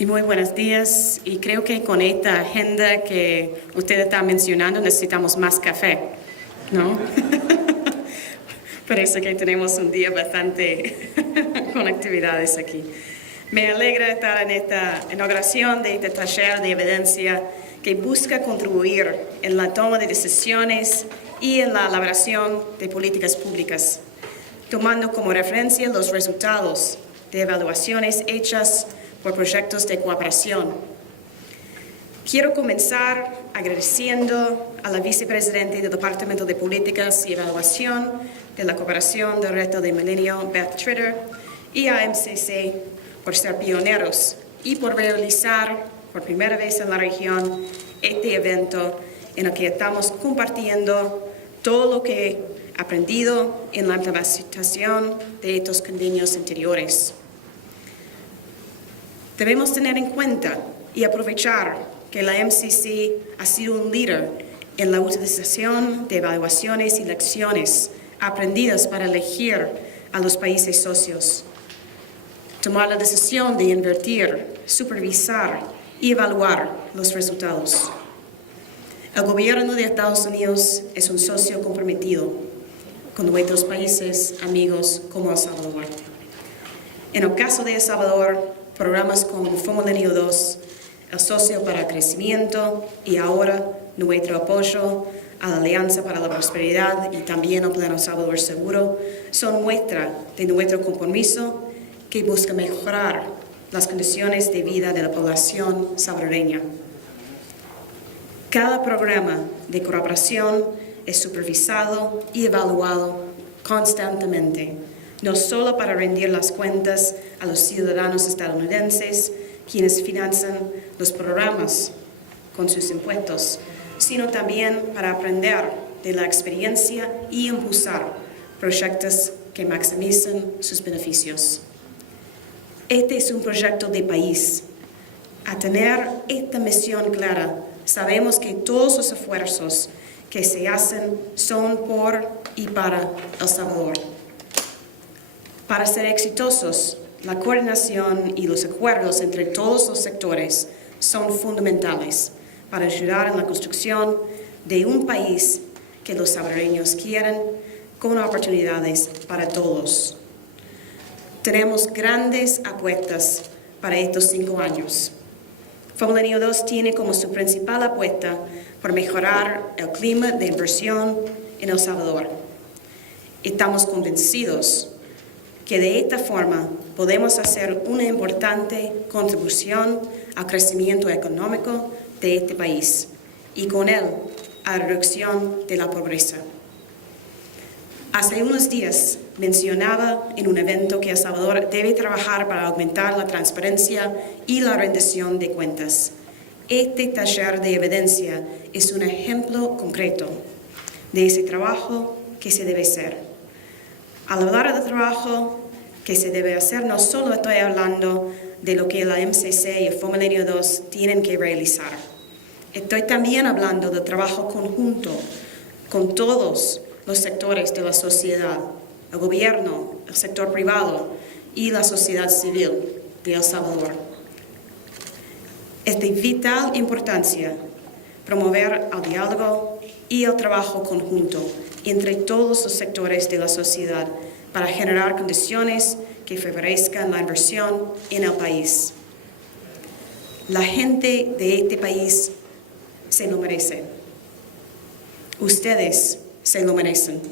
Y muy buenos días, y creo que con esta agenda que usted está mencionando necesitamos más café, ¿no? Parece que tenemos un día bastante con actividades aquí. Me alegra estar en esta inauguración de este taller de evidencia que busca contribuir en la toma de decisiones y en la elaboración de políticas públicas, tomando como referencia los resultados de evaluaciones hechas por proyectos de cooperación. Quiero comenzar agradeciendo a la vicepresidenta del Departamento de Políticas y Evaluación de la Cooperación del Reto de Milenio, Beth Tritter, y a MCC por ser pioneros y por realizar por primera vez en la región este evento en el que estamos compartiendo todo lo que he aprendido en la implementación de estos convenios anteriores. Debemos tener en cuenta y aprovechar que la MCC ha sido un líder en la utilización de evaluaciones y lecciones aprendidas para elegir a los países socios, tomar la decisión de invertir, supervisar y evaluar los resultados. El gobierno de Estados Unidos es un socio comprometido con nuestros países amigos como El Salvador. En el caso de El Salvador, programas como Banco Mundial 2, el Socio para el Crecimiento y ahora nuestro apoyo a la Alianza para la Prosperidad y también el Plan El Salvador Seguro son muestra de nuestro compromiso que busca mejorar las condiciones de vida de la población salvadoreña. Cada programa de cooperación es supervisado y evaluado constantemente, no solo para rendir las cuentas a los ciudadanos estadounidenses, quienes financian los programas con sus impuestos, sino también para aprender de la experiencia y impulsar proyectos que maximicen sus beneficios. Este es un proyecto de país. A tener esta misión clara, sabemos que todos los esfuerzos que se hacen son por y para El Salvador. Para ser exitosos, la coordinación y los acuerdos entre todos los sectores son fundamentales para ayudar en la construcción de un país que los salvadoreños quieren, con oportunidades para todos. Tenemos grandes apuestas para estos 5 años. Banco Mundial 2 tiene como su principal apuesta por mejorar el clima de inversión en El Salvador. Estamos convencidos que de esta forma podemos hacer una importante contribución al crecimiento económico de este país y con él a la reducción de la pobreza. Hace unos días mencionaba en un evento que El Salvador debe trabajar para aumentar la transparencia y la rendición de cuentas. Este taller de evidencia es un ejemplo concreto de ese trabajo que se debe hacer. Al hablar del trabajo que se debe hacer, no solo estoy hablando de lo que la MCC y el Banco Mundial 2 tienen que realizar. Estoy también hablando del trabajo conjunto con todos los sectores de la sociedad, el gobierno, el sector privado y la sociedad civil de El Salvador. Es de vital importancia promover el diálogo y el trabajo conjunto entre todos los sectores de la sociedad para generar condiciones que favorezcan la inversión en el país. La gente de este país se lo merece. Ustedes se lo merecen.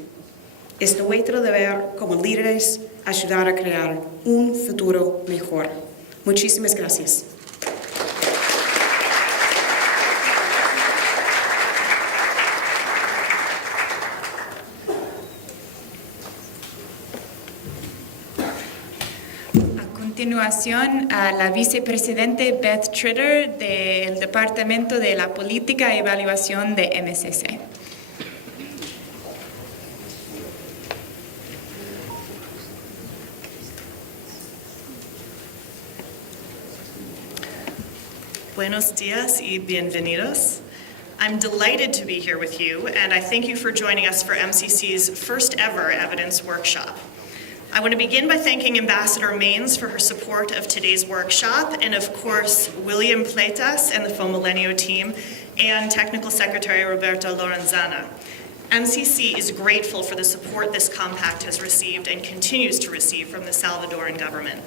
Es nuestro deber como líderes ayudar a crear un futuro mejor. Muchísimas gracias. A continuación, a la vicepresidenta Beth Tritter del Departamento de la Política y Evaluación de MCC. Buenos dias y bienvenidos. I'm delighted to be here with you, and I thank you for joining us for MCC's first ever evidence workshop. I want to begin by thanking Ambassador Maines for her support of today's workshop, and of course, William Pleitas and the FOMilenio team, and Technical Secretary Roberto Lorenzana. MCC is grateful for the support this compact has received and continues to receive from the Salvadoran government.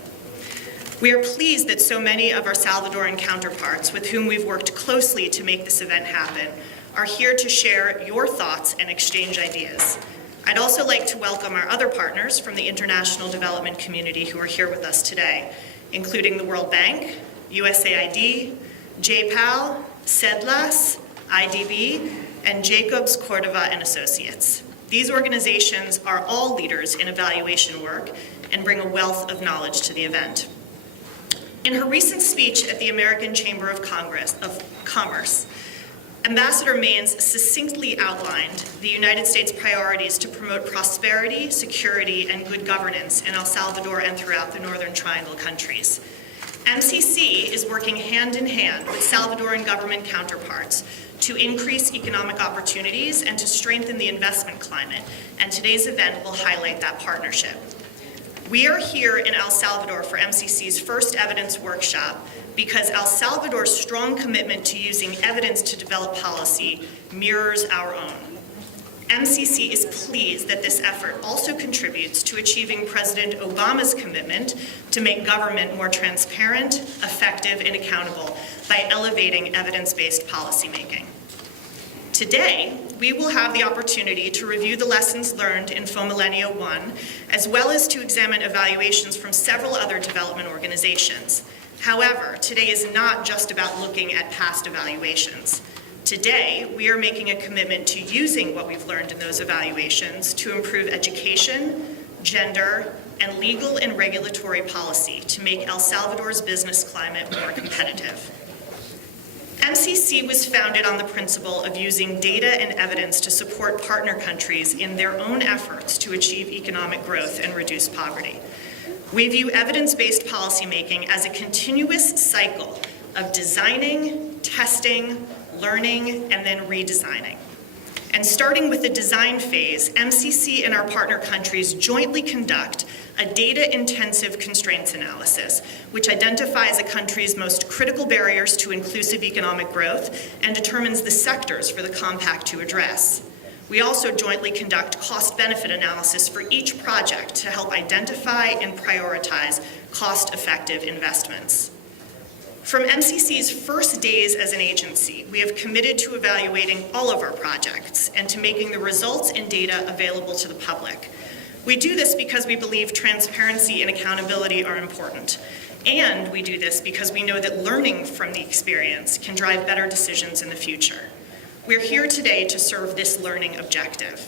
We are pleased that so many of our Salvadoran counterparts, with whom we've worked closely to make this event happen, are here to share your thoughts and exchange ideas. I'd also like to welcome our other partners from the international development community who are here with us today, including the World Bank, USAID, JPAL, CEDLAS, IDB, and Jacobs, Cordova and Associates. These organizations are all leaders in evaluation work and bring a wealth of knowledge to the event. In her recent speech at the American Chamber of Commerce, Ambassador Maines succinctly outlined the United States' priorities to promote prosperity, security, and good governance in El Salvador and throughout the Northern Triangle countries. MCC is working hand in hand with Salvadoran government counterparts to increase economic opportunities and to strengthen the investment climate, and today's event will highlight that partnership. We are here in El Salvador for MCC's first evidence workshop because El Salvador's strong commitment to using evidence to develop policy mirrors our own. MCC is pleased that this effort also contributes to achieving President Obama's commitment to make government more transparent, effective, and accountable by elevating evidence-based policymaking. Today, we will have the opportunity to review the lessons learned in FOMilenio 1, as well as to examine evaluations from several other development organizations. However, today is not just about looking at past evaluations. Today, we are making a commitment to using what we've learned in those evaluations to improve education, gender, and legal and regulatory policy to make El Salvador's business climate more competitive. MCC was founded on the principle of using data and evidence to support partner countries in their own efforts to achieve economic growth and reduce poverty. We view evidence-based policymaking as a continuous cycle of designing, testing, learning, and then redesigning. And starting with the design phase, MCC and our partner countries jointly conduct a data-intensive constraints analysis, which identifies a country's most critical barriers to inclusive economic growth and determines the sectors for the compact to address. We also jointly conduct cost-benefit analysis for each project to help identify and prioritize cost-effective investments. From MCC's first days as an agency, we have committed to evaluating all of our projects and to making the results and data available to the public. We do this because we believe transparency and accountability are important. And we do this because we know that learning from the experience can drive better decisions in the future. We're here today to serve this learning objective.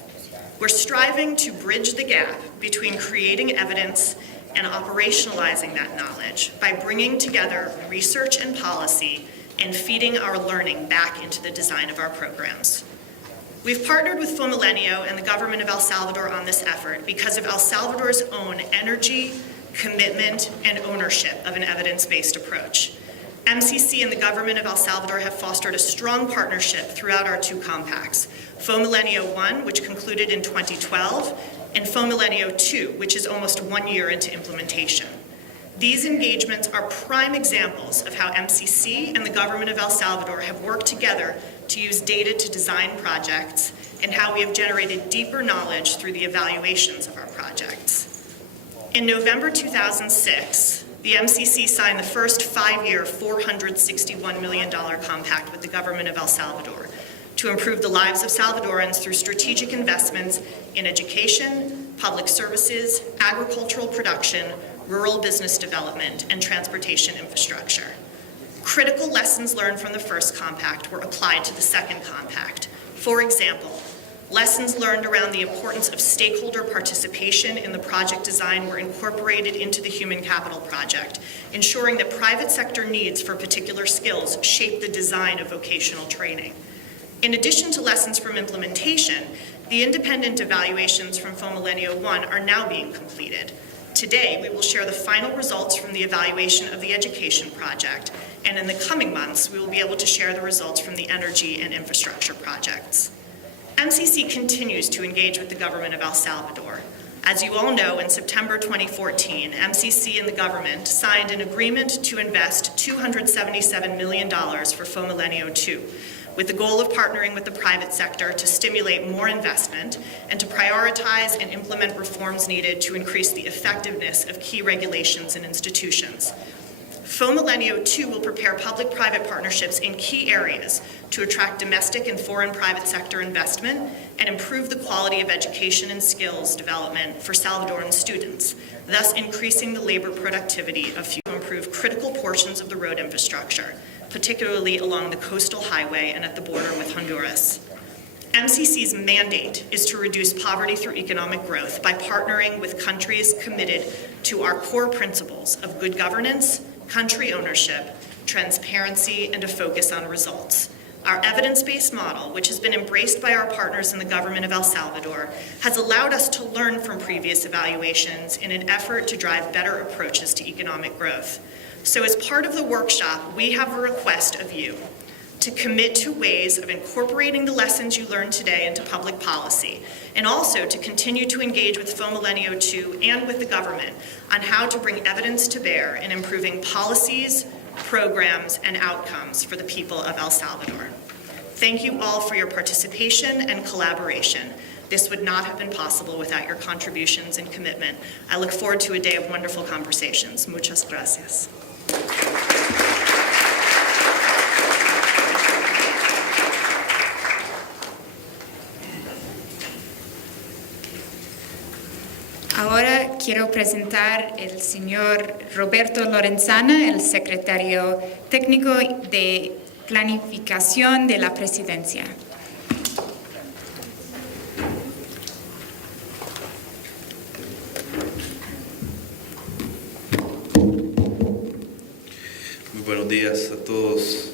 We're striving to bridge the gap between creating evidence and operationalizing that knowledge by bringing together research and policy and feeding our learning back into the design of our programs. We've partnered with FOMilenio and the government of El Salvador on this effort because of El Salvador's own energy, commitment, and ownership of an evidence-based approach. MCC and the government of El Salvador have fostered a strong partnership throughout our two compacts, FOMilenio 1, which concluded in 2012, and FOMilenio 2, which is almost 1 year into implementation. These engagements are prime examples of how MCC and the government of El Salvador have worked together to use data to design projects and how we have generated deeper knowledge through the evaluations of our projects. In November 2006, the MCC signed the first 5-year, $461 million compact with the government of El Salvador to improve the lives of Salvadorans through strategic investments in education, public services, agricultural production, rural business development, and transportation infrastructure. Critical lessons learned from the first compact were applied to the second compact. For example, lessons learned around the importance of stakeholder participation in the project design were incorporated into the Human Capital Project, ensuring that private sector needs for particular skills shape the design of vocational training. In addition to lessons from implementation, the independent evaluations from FOMilenio 1 are now being completed. Today, we will share the final results from the evaluation of the education project, and in the coming months, we will be able to share the results from the energy and infrastructure projects. MCC continues to engage with the government of El Salvador. As you all know, in September 2014, MCC and the government signed an agreement to invest $277 million for Fomilenio 2, with the goal of partnering with the private sector to stimulate more investment and to prioritize and implement reforms needed to increase the effectiveness of key regulations and institutions. Fomilenio 2 will prepare public-private partnerships in key areas to attract domestic and foreign private sector investment and improve the quality of education and skills development for Salvadoran students, thus increasing the labor productivity of to improve critical portions of the road infrastructure, particularly along the coastal highway and at the border with Honduras. MCC's mandate is to reduce poverty through economic growth by partnering with countries committed to our core principles of good governance, country ownership, transparency, and a focus on results. Our evidence-based model, which has been embraced by our partners in the government of El Salvador, has allowed us to learn from previous evaluations in an effort to drive better approaches to economic growth. So as part of the workshop, we have a request of you to commit to ways of incorporating the lessons you learned today into public policy, and also to continue to engage with Fomilenio 2 and with the government on how to bring evidence to bear in improving policies, programs, and outcomes for the people of El Salvador. Thank you all for your participation and collaboration. This would not have been possible without your contributions and commitment. I look forward to a day of wonderful conversations. Muchas gracias. Ahora quiero presentar al señor Roberto Lorenzana, el secretario técnico de planificación de la presidencia. Muy buenos días a todos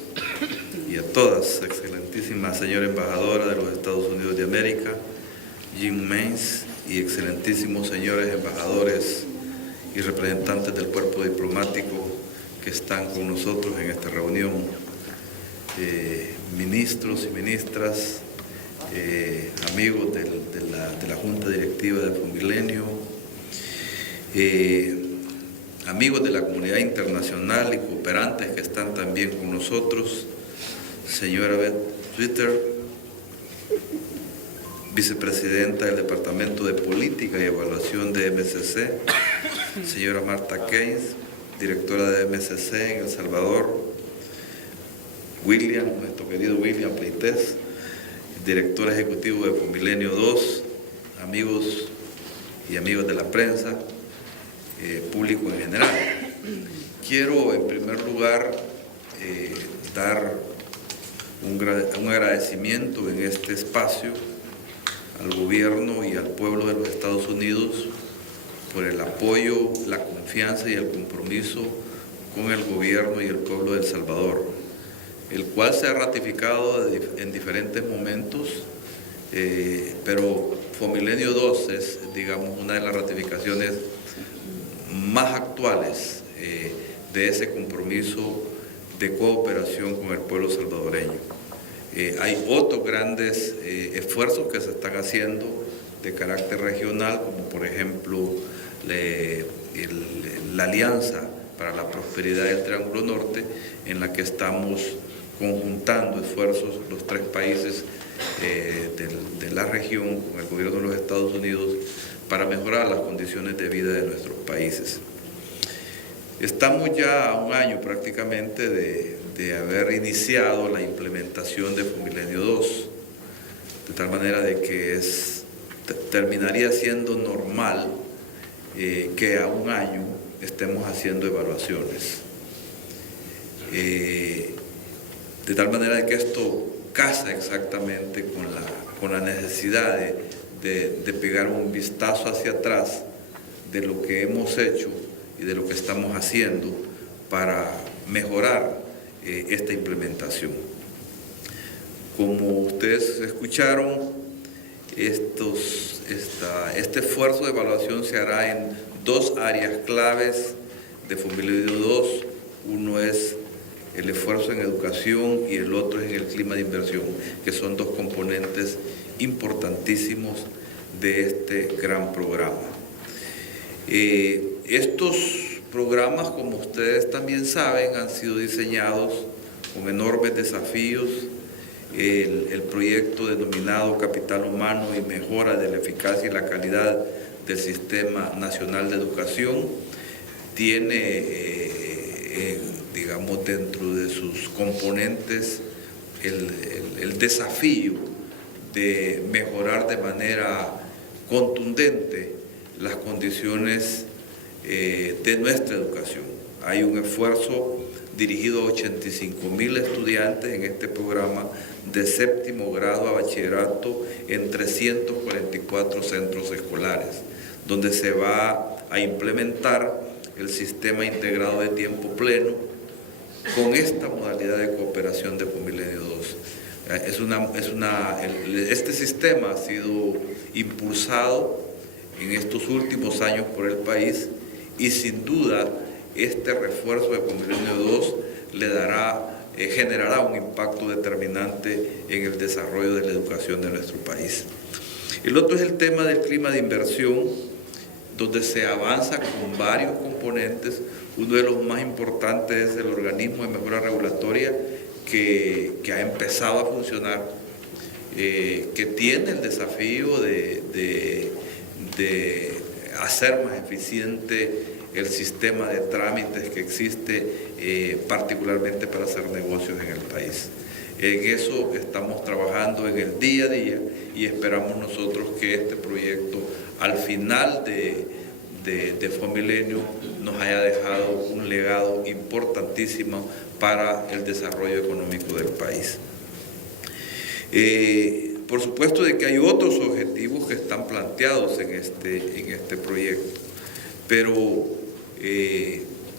y a todas, excelentísima señora embajadora de los Estados Unidos de América, Jim Mains, y excelentísimos señores embajadores y representantes del cuerpo diplomático que están con nosotros en esta reunión, ministros y ministras, amigos de la Junta Directiva de Fomilenio, amigos de la comunidad internacional y cooperantes que están también con nosotros, señora Beth Twitter, vicepresidenta del Departamento de Política y Evaluación de MCC, señora Marta Keynes, directora de MCC en El Salvador, William, nuestro querido William Pleites, director ejecutivo de Fomilenio 2, amigos y amigos de la prensa, público en general. Quiero en primer lugar dar un agradecimiento en este espacio al gobierno y al pueblo de los Estados Unidos por el apoyo, la confianza y el compromiso con el gobierno y el pueblo de El Salvador, el cual se ha ratificado en diferentes momentos, pero Fomilenio 2 es, digamos, una de las ratificaciones más actuales de ese compromiso de cooperación con el pueblo salvadoreño. Hay otros grandes esfuerzos que se están haciendo de carácter regional, como por ejemplo la Alianza para la Prosperidad del Triángulo Norte, en la que estamos conjuntando esfuerzos los tres países de la región con el gobierno de los Estados Unidos para mejorar las condiciones de vida de nuestros países. Estamos ya a un año prácticamente de haber iniciado la implementación de Fomilenio 2, de tal manera de que terminaría siendo normal que a un año estemos haciendo evaluaciones. De tal manera de que esto casa exactamente con la necesidad de pegar un vistazo hacia atrás de lo que hemos hecho y de lo que estamos haciendo para mejorar esta implementación. Como ustedes escucharon, este esfuerzo de evaluación se hará en dos áreas claves de Fomilenio 2. Uno es el esfuerzo en educación y el otro es en el clima de inversión, que son dos componentes importantísimos de este gran programa. Estos programas, como ustedes también saben, han sido diseñados con enormes desafíos. El proyecto denominado Capital Humano y Mejora de la Eficacia y la Calidad del Sistema Nacional de Educación tiene, digamos, dentro de sus componentes el desafío de mejorar de manera contundente las condiciones de nuestra educación. Hay un esfuerzo dirigido a 85,000 estudiantes en este programa de séptimo grado a bachillerato en 344 centros escolares, donde se va a implementar el sistema integrado de tiempo pleno con esta modalidad de cooperación de Pomilenio 2. Este sistema ha sido impulsado en estos últimos años por el país y sin duda este refuerzo de Pomilenio 2 le generará un impacto determinante en el desarrollo de la educación de nuestro país. El otro es el tema del clima de inversión, donde se avanza con varios componentes. Uno de los más importantes es el organismo de mejora regulatoria que ha empezado a funcionar, que tiene el desafío de hacer más eficiente el sistema de trámites que existe, particularmente para hacer negocios en el país. En eso estamos trabajando en el día a día y esperamos nosotros que este proyecto al final de Fomilenio nos haya dejado un legado importantísimo para el desarrollo económico del país. Por supuesto de que hay otros objetivos que están planteados en este proyecto, pero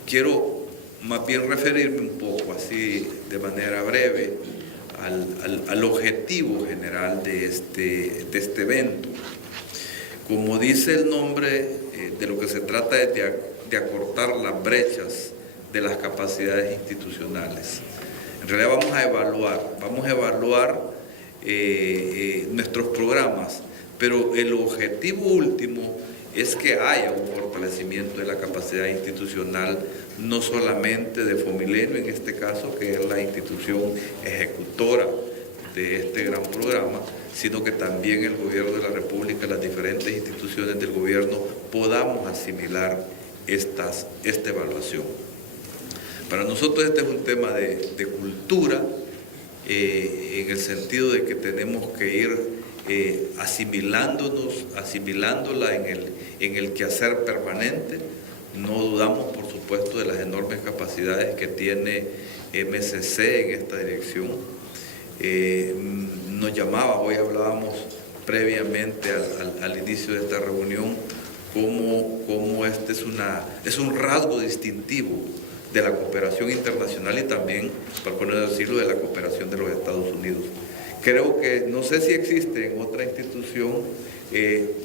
quiero más bien referirme un poco así de manera breve al objetivo general de este evento. Como dice el nombre, de lo que se trata es de acortar las brechas de las capacidades institucionales. En realidad vamos a evaluar nuestros programas, pero el objetivo último es que haya un fortalecimiento de la capacidad institucional, no solamente de Fomilenio en este caso, que es la institución ejecutora de este gran programa, sino que también el gobierno de la República, las diferentes instituciones del gobierno, podamos asimilar esta evaluación. Para nosotros este es un tema de cultura, en el sentido de que tenemos que ir asimilándola en el quehacer permanente. No dudamos, por supuesto, de las enormes capacidades que tiene MSC en esta dirección. Nos llamaba, hoy hablábamos previamente al inicio de esta reunión, cómo este es un rasgo distintivo de la cooperación internacional y también, por qué no decirlo, de la cooperación de los Estados Unidos. Creo que, no sé si existe en otra institución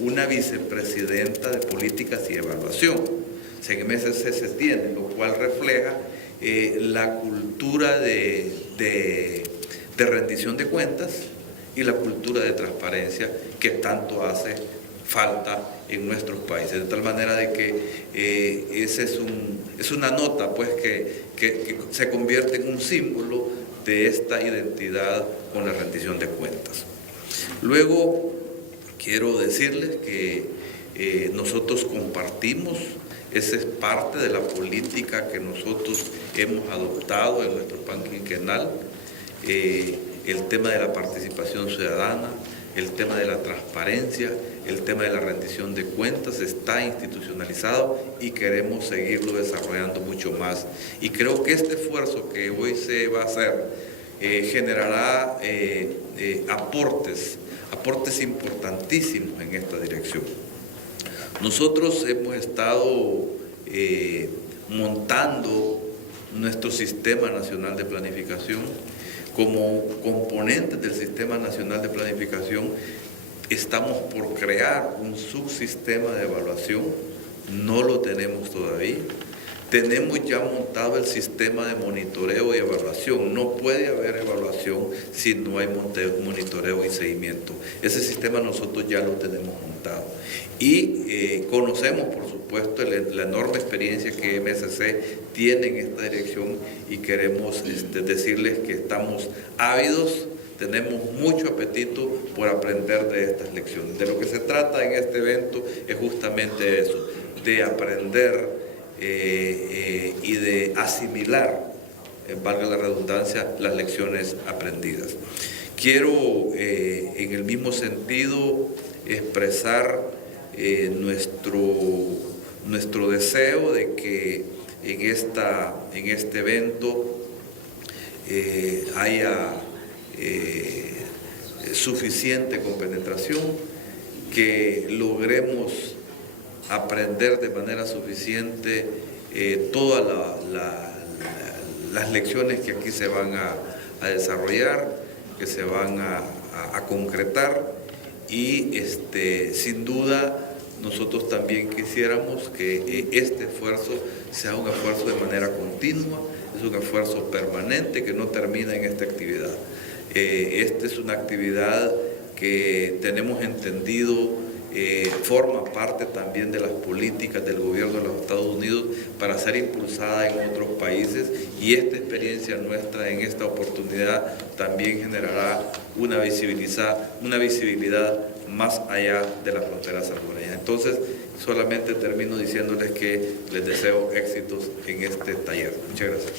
una vicepresidenta de políticas y evaluación. O sea, en MSC se tiene, lo cual refleja la cultura de rendición de cuentas y la cultura de transparencia que tanto hace falta en nuestros países, de tal manera de que ese es una nota pues que se convierte en un símbolo de esta identidad con la rendición de cuentas. Luego quiero decirles que nosotros compartimos, esa es parte de la política que nosotros hemos adoptado en nuestro plan quinquenal, el tema de la participación ciudadana, el tema de la transparencia, el tema de la rendición de cuentas está institucionalizado y queremos seguirlo desarrollando mucho más. Y creo que este esfuerzo que hoy se va a hacer generará aportes importantísimos en esta dirección. Nosotros hemos estado montando nuestro Sistema Nacional de Planificación. Como componentes del Sistema Nacional de Planificación, estamos por crear un subsistema de evaluación, no lo tenemos todavía. Tenemos ya montado el sistema de monitoreo y evaluación. No puede haber evaluación si no hay monitoreo y seguimiento. Ese sistema nosotros ya lo tenemos montado. Y conocemos, por supuesto, supuesto, la enorme experiencia que MSC tiene en esta dirección y queremos decirles que estamos ávidos, tenemos mucho apetito por aprender de estas lecciones. De lo que se trata en este evento es justamente eso, de aprender y de asimilar, valga la redundancia, las lecciones aprendidas. Quiero, en el mismo sentido, expresar nuestro deseo de que en este evento haya suficiente compenetración, que logremos aprender de manera suficiente todas las lecciones que aquí se van a desarrollar, que se van a concretar, y sin duda nosotros también quisiéramos que este esfuerzo sea un esfuerzo de manera continua, es un esfuerzo permanente que no termina en esta actividad. Esta es una actividad que tenemos entendido forma parte también de las políticas del gobierno de los Estados Unidos para ser impulsada en otros países, y esta experiencia nuestra en esta oportunidad también generará una visibilidad más allá de las fronteras salvadoreñas. Entonces, solamente termino diciéndoles que les deseo éxitos en este taller. Muchas gracias.